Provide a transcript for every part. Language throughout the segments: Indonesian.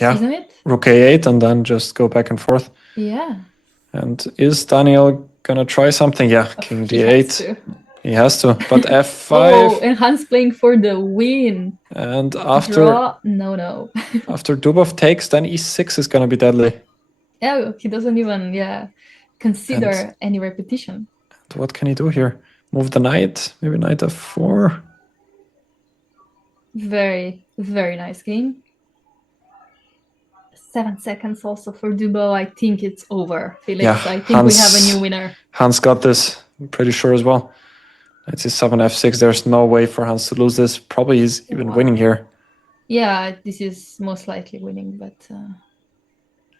Yeah, isn't it? rook a8 and then just go back and forth. Yeah. And is Daniel gonna try something? Yeah, king He has d8. to. He has to, but f5. Oh, and Hans playing for the win. And after Draw? No. after Dubov takes, then e6 is gonna be deadly. Yeah, he doesn't even consider any repetition. And what can he do here? Move the knight, maybe knight f4. Very, very nice game. 7 seconds also for Dubo. I think it's over, Felix. Yeah, I think we have a new winner. Hans got this, I'm pretty sure as well. Knight c7, f6. There's no way for Hans to lose this. Probably he's even winning here. Yeah, this is most likely winning, but...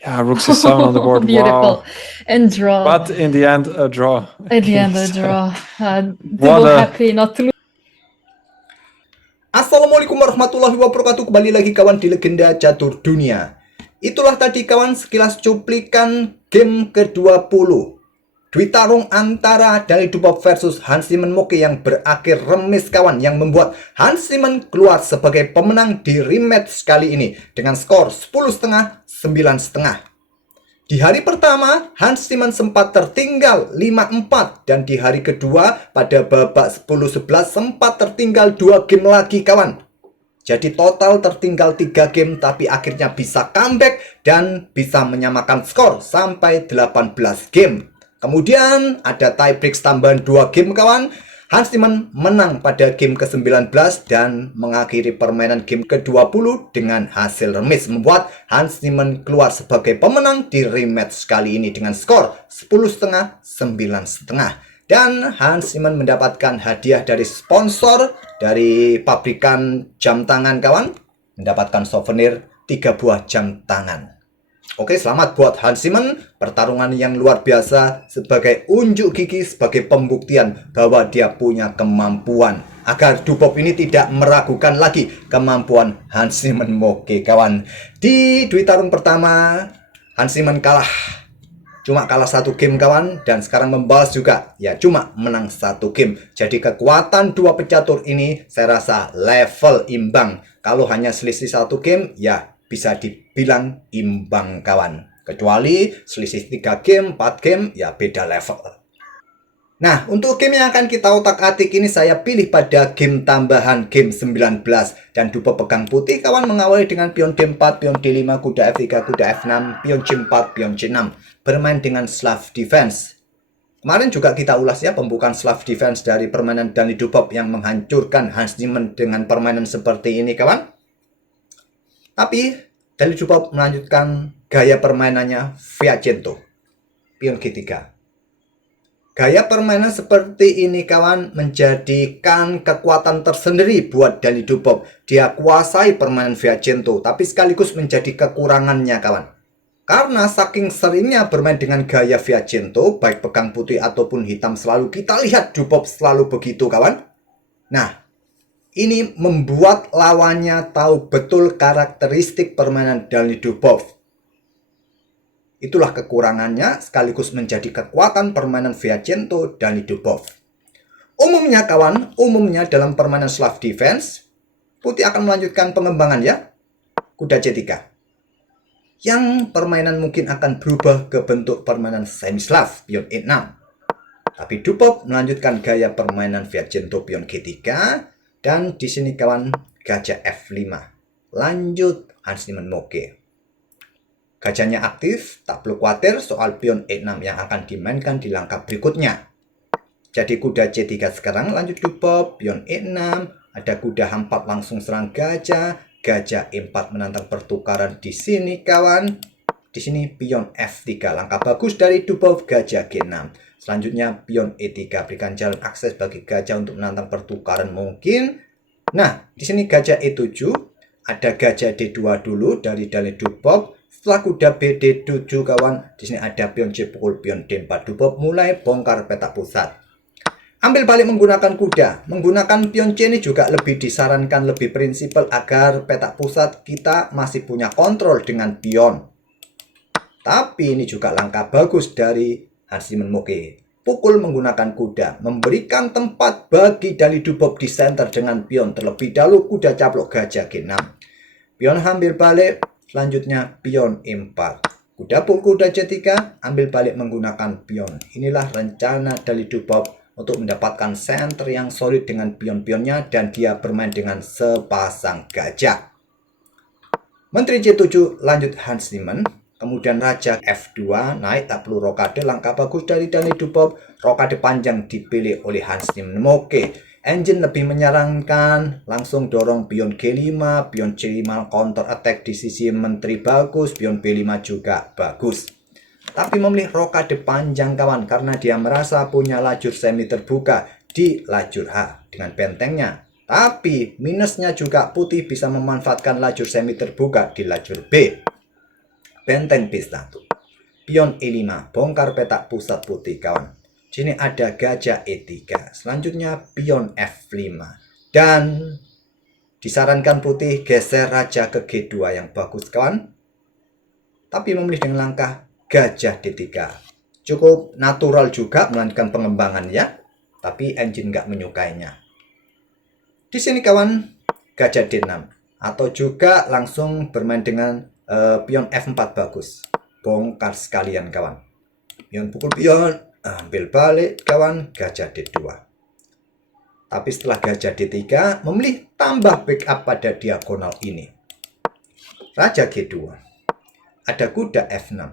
Yeah, rook c7 on the board. Beautiful. Wow. And draw. But in the end, a draw. At the end, a draw. Dubo happy not to lose. Assalamualaikum warahmatullahi wabarakatuh. Kembali lagi kawan di Legenda Catur Dunia. Itulah tadi kawan sekilas cuplikan game ke-20 Dwi tarung antara Daniil Dubov versus Hans Niemann Moke yang berakhir remis kawan, yang membuat Hans Niemann keluar sebagai pemenang di rematch kali ini dengan skor 10,5, 9,5. Di hari pertama, Hans Niemann sempat tertinggal 5-4 dan di hari kedua pada babak 10-11 sempat tertinggal 2 game lagi kawan. Jadi total tertinggal 3 game tapi akhirnya bisa comeback dan bisa menyamakan skor sampai 18 game. Kemudian ada tiebreak tambahan 2 game kawan. Hans Niemann menang pada game ke-19 dan mengakhiri permainan game ke-20 dengan hasil remis, membuat Hans Niemann keluar sebagai pemenang di rematch kali ini dengan skor 10,5, 9,5. Dan Hans Niemann mendapatkan hadiah dari sponsor dari pabrikan jam tangan kawan, mendapatkan souvenir 3 buah jam tangan. Oke, selamat buat Hans Niemann. Pertarungan yang luar biasa sebagai unjuk gigi, sebagai pembuktian bahwa dia punya kemampuan. Agar Dubov ini tidak meragukan lagi kemampuan Hans Niemann Moke kawan. Di Dwi tarung pertama, Hans Niemann kalah. Cuma kalah 1 game kawan, dan sekarang membalas juga. Ya, cuma menang 1 game. Jadi kekuatan dua pecatur ini saya rasa level imbang. Kalau hanya selisih 1 game, ya bisa dibilang imbang kawan. Kecuali selisih 3 game, 4 game, ya beda level. Nah, untuk game yang akan kita otak-atik ini saya pilih pada game tambahan game 19. Dan Dubov pegang putih kawan, mengawali dengan pion D4, pion D5, kuda F3, kuda F6, pion C4, pion C6. Bermain dengan Slav Defense. Kemarin juga kita ulas ya pembukaan Slav Defense dari permainan Daniil Dubov yang menghancurkan Hans Niemann dengan permainan seperti ini kawan. Tapi Daniil Dubov melanjutkan gaya permainannya Fianchetto, pion G3. Gaya permainan seperti ini kawan menjadikan kekuatan tersendiri buat Daniil Dubov. Dia kuasai permainan Fianchetto, tapi sekaligus menjadi kekurangannya kawan. Karena saking seringnya bermain dengan gaya Fianchetto, baik pegang putih ataupun hitam, selalu kita lihat Dubov selalu begitu kawan. Nah, ini membuat lawannya tahu betul karakteristik permainan Daniil Dubov. Itulah kekurangannya sekaligus menjadi kekuatan permainan Fianchetto Daniil Dubov. Umumnya kawan, dalam permainan Slav Defense, putih akan melanjutkan pengembangan ya, kuda C3. Yang permainan mungkin akan berubah ke bentuk permainan semi-Slav, pion E6. Tapi Dubov melanjutkan gaya permainan Fianchetto pion G3. Dan di sini kawan, gajah F5. Lanjut Hans Niemann Moke. Gajahnya aktif, tak perlu khawatir soal pion E6 yang akan dimainkan di langkah berikutnya. Jadi kuda C3 sekarang, lanjut Dubov, pion E6, ada kuda H4 langsung serang gajah, gajah E4 menantang pertukaran di sini kawan. Di sini pion F3, langkah bagus dari Dubov, gajah G6. Selanjutnya pion E3, berikan jalan akses bagi gajah untuk menantang pertukaran mungkin. Nah, di sini gajah E7, ada gajah D2 dulu dari Daniil Dubov. Setelah kuda B D7 kawan, di sini ada pion C pukul pion D4. Dubov mulai bongkar petak pusat. Ambil balik menggunakan kuda. Menggunakan pion C ini juga lebih disarankan, lebih prinsipal agar petak pusat kita masih punya kontrol dengan pion. Tapi ini juga langkah bagus dari Hans Niemann Moke. Pukul menggunakan kuda, memberikan tempat bagi Daniil Dubov di center dengan pion. Terlebih dahulu kuda caplok gajah G6. Pion hampir balik, Selanjutnya pion E4. Kuda pukul kuda C3, ambil balik menggunakan pion. Inilah rencana dari Dubov untuk mendapatkan center yang solid dengan pion-pionnya, dan dia bermain dengan sepasang gajah. Menteri C7 lanjut Hans Niemann. Kemudian Raja F2 naik, tak perlu rokade, langkah bagus dari Dani Dubov. Rokade panjang dipilih oleh Hans Niemann. Oke, engine lebih menyarankan langsung dorong pion G5, pion C5 counter attack di sisi menteri bagus, pion B5 juga bagus. Tapi memilih rokade panjang kawan karena dia merasa punya lajur semi terbuka di lajur H dengan bentengnya. Tapi minusnya juga putih bisa memanfaatkan lajur semi terbuka di lajur B. Benteng B1. Pion E5, bongkar petak pusat putih kawan. Di sini ada gajah E3. Selanjutnya pion F5. Dan disarankan putih geser raja ke G2 yang bagus kawan. Tapi memilih dengan langkah gajah D3. Cukup natural juga melanjutkan pengembangan ya. Tapi engine nggak menyukainya. Di sini kawan, gajah D6. Atau juga langsung bermain dengan pion F4 bagus. Bongkar sekalian kawan. Pion pukul pion, ambil balik kawan, gajah D2. Tapi setelah gajah D3, memilih tambah backup pada diagonal ini. Raja G2. Ada kuda F6.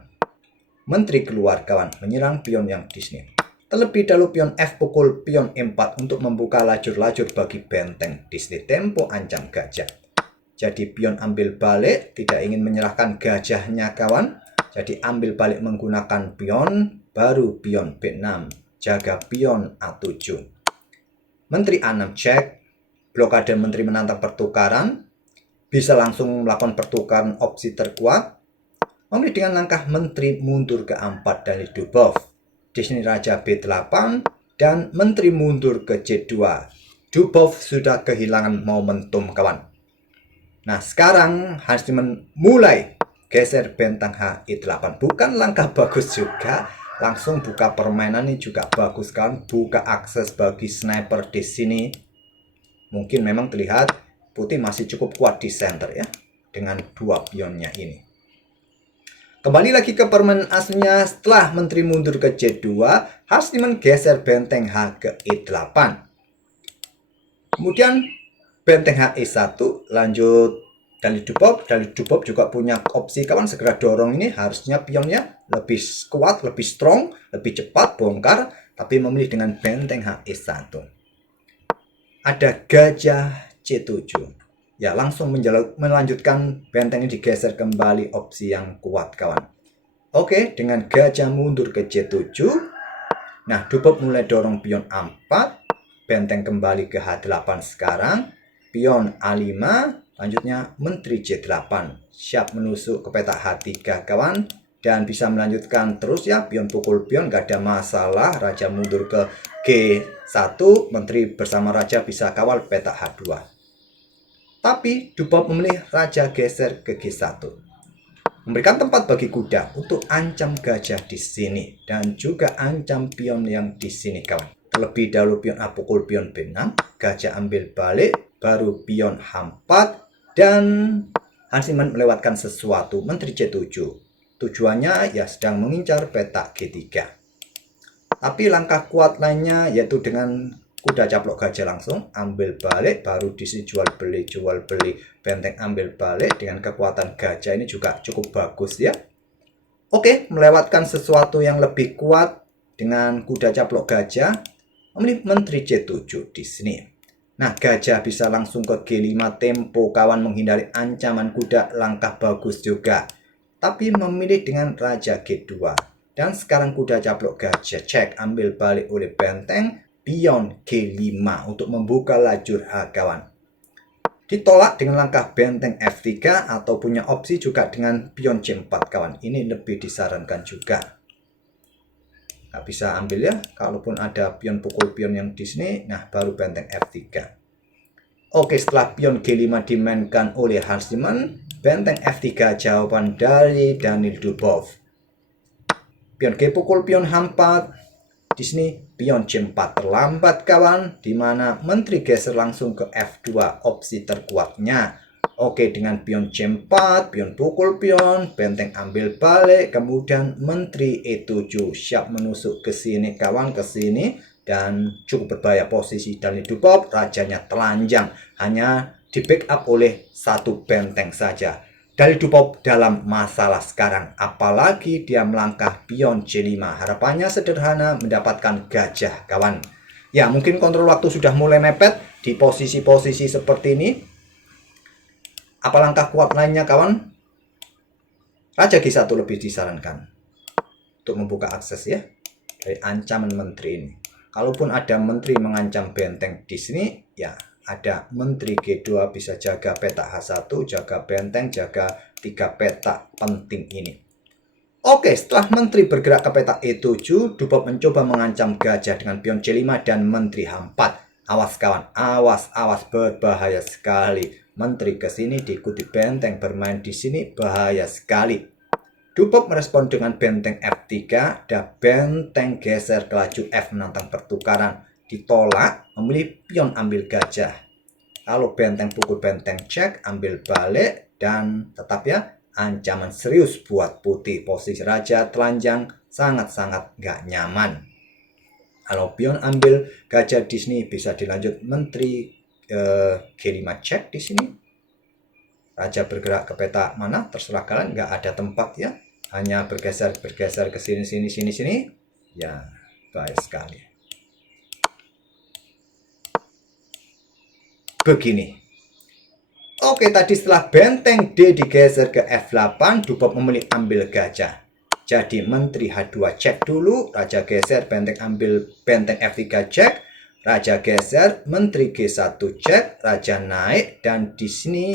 Menteri keluar kawan, menyerang pion yang di sini. Terlebih dahulu pion F pukul pion E4 untuk membuka lajur-lajur bagi benteng. Di sini tempo ancam gajah. Jadi pion ambil balik, tidak ingin menyerahkan gajahnya kawan. Jadi ambil balik menggunakan pion, baru pion B6, jaga pion A7. Menteri A6 cek, blokade menteri menantang pertukaran, bisa langsung melakukan pertukaran opsi terkuat. Memilih dengan langkah menteri mundur ke A4 dari Dubov. Di sini raja B8 dan menteri mundur ke C2. Dubov sudah kehilangan momentum kawan. Nah sekarang Hans Niemann mulai geser bentang H E8. Bukan langkah bagus juga, langsung buka permainan ini juga bagus kan. Buka akses bagi sniper di sini. Mungkin memang terlihat putih masih cukup kuat di center ya, dengan dua pionnya ini. Kembali lagi ke permainan aslinya, setelah menteri mundur ke C2, Hans Niemann geser benteng H ke E8. Kemudian benteng H E1 lanjut dari Dubov. Dari Dubov juga punya opsi kawan, segera dorong ini, harusnya pionnya lebih kuat, lebih strong, lebih cepat bongkar, tapi memilih dengan benteng H E1. Ada gajah C7. Ya, langsung melanjutkan benteng ini, digeser kembali opsi yang kuat kawan. Oke, dengan gajah mundur ke C7. Nah, Dubov mulai dorong pion A4, benteng kembali ke H8 sekarang, pion A5, lanjutnya menteri C8, siap menusuk ke petak H3 kawan, dan bisa melanjutkan terus ya, pion pukul pion gak ada masalah. Raja mundur ke G1, menteri bersama raja bisa kawal petak H2. Tapi Dubov memilih raja geser ke G1, memberikan tempat bagi kuda untuk ancam gajah di sini dan juga ancam pion yang di sini kawan. Terlebih dahulu pion A pukul pion B6, gajah ambil balik, baru pion H4, dan Hans Niemann melewatkan sesuatu, menteri C7. Tujuannya ya sedang mengincar petak G3. Tapi langkah kuat lainnya yaitu dengan kuda caplok gajah langsung ambil balik, baru di sini jual beli, benteng ambil balik. Dengan kekuatan gajah ini juga cukup bagus ya. Oke, melewatkan sesuatu yang lebih kuat dengan kuda caplok gajah, memilih menteri C7 di sini. Nah, gajah bisa langsung ke G5 tempo kawan, menghindari ancaman kuda, langkah bagus juga. Tapi memilih dengan raja G2. Dan sekarang kuda caplok gajah cek, ambil balik oleh benteng, pion G5 untuk membuka lajur H kawan. Ditolak dengan langkah benteng F3 atau punya opsi juga dengan pion C4 kawan. Ini lebih disarankan juga. Nggak bisa ambil ya, kalaupun ada pion pukul pion yang di sini, nah baru benteng F3. Oke, setelah pion G5 dimainkan oleh Hans Niemann, benteng F3 jawaban dari Daniil Dubov. Pion G pukul pion H4. Di sini pion C4 terlambat kawan, di mana menteri geser langsung ke F2 opsi terkuatnya. Oke, dengan pion C4, pion pukul pion, benteng ambil balik, kemudian menteri E7 siap menusuk ke sini kawan, ke sini, dan cukup berbahaya posisi Dani Dubov. Rajanya telanjang, hanya di backup oleh satu benteng saja. Dani Dubov dalam masalah sekarang, apalagi dia melangkah pion C5. Harapannya sederhana, mendapatkan gajah kawan. Ya, mungkin kontrol waktu sudah mulai mepet di posisi-posisi seperti ini. Apa langkah kuat lainnya kawan? Raja G1 lebih disarankan untuk membuka akses ya dari ancaman menteri ini. Kalaupun ada menteri mengancam benteng di sini, ya ada menteri G2 bisa jaga peta H1, jaga benteng, jaga 3 peta penting ini. Oke, setelah menteri bergerak ke peta E7, Dubov mencoba mengancam gajah dengan pion C5 dan menteri H4. Awas kawan, awas, berbahaya sekali. Menteri ke sini diikuti benteng bermain di sini, bahaya sekali. Dubov merespon dengan benteng F3 dan benteng geser ke laju F menantang pertukaran. Ditolak, memilih pion ambil gajah. Kalau benteng pukul benteng cek, ambil balik, dan tetap ya ancaman serius buat putih. Posisi raja telanjang sangat-sangat gak nyaman. Kalau pion ambil gajah di sini bisa dilanjut menteri G5 cek di sini. Raja bergerak ke peta mana terserah kalian, nggak ada tempat ya, hanya bergeser ke sini. Ya, bahaya sekali. Begini. Oke, tadi setelah benteng D digeser ke F8, Dubov memilih ambil gajah. Jadi menteri H2 cek dulu, raja geser, benteng ambil, benteng F3 cek, raja geser, menteri G1 cek, raja naik, dan di sini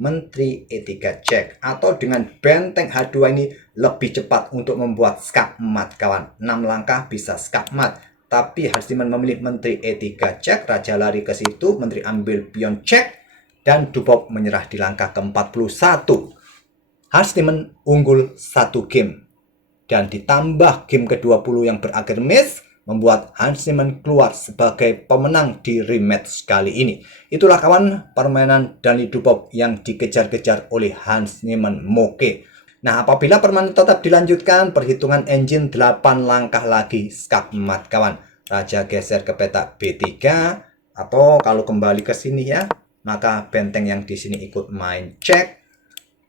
menteri E3 cek. Atau dengan benteng H2 ini lebih cepat untuk membuat skakmat kawan. 6 langkah bisa skakmat. Tapi Harsiman memilih menteri E3 cek, raja lari ke situ, menteri ambil pion cek, dan Dubov menyerah di langkah ke-41. Harsiman unggul 1 game. Dan ditambah game ke-20 yang berakhir miss, membuat Hans Niemann keluar sebagai pemenang di rematch kali ini. Itulah kawan permainan Dani Dubov yang dikejar-kejar oleh Hans Niemann Moke. Nah, apabila permainan tetap dilanjutkan, perhitungan engine 8 langkah lagi skakmat kawan. Raja geser ke peta B3, atau kalau kembali ke sini ya, maka benteng yang di sini ikut main cek,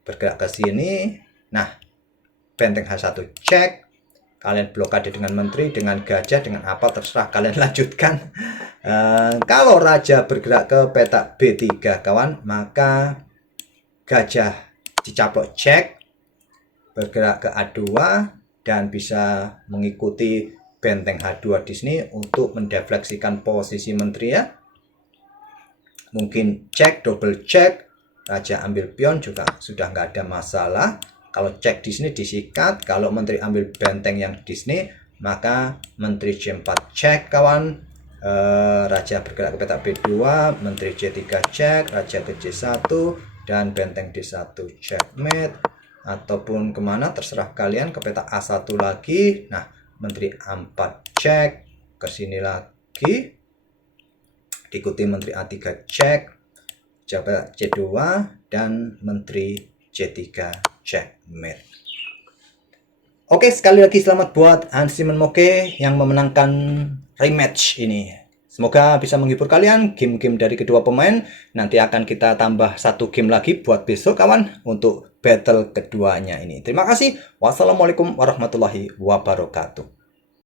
bergerak ke sini. Nah, benteng H1 cek, kalian blokade dengan menteri, dengan gajah, dengan apa terserah kalian lanjutkan. Kalau raja bergerak ke peta B3 kawan, maka gajah dicaplok cek, bergerak ke A2, dan bisa mengikuti benteng H2 di sini untuk mendefleksikan posisi menteri ya. Mungkin cek, double cek, raja ambil pion juga sudah nggak ada masalah. Kalau cek di sini disikat, kalau menteri ambil benteng yang di sini, maka menteri C4 cek kawan, raja bergerak ke peta B2, menteri C3 cek, raja ke C1, dan benteng D1 checkmate, ataupun kemana terserah kalian, ke peta A1 lagi. Nah, menteri A4 cek, ke sini lagi, diikuti menteri A3 cek, jabat C2, dan menteri C3 checkmate. Oke, sekali lagi selamat buat Hans Niemann Moke yang memenangkan rematch ini. Semoga bisa menghibur kalian game-game dari kedua pemain. Nanti akan kita tambah 1 game lagi buat besok kawan untuk battle keduanya ini. Terima kasih. Wassalamualaikum warahmatullahi wabarakatuh.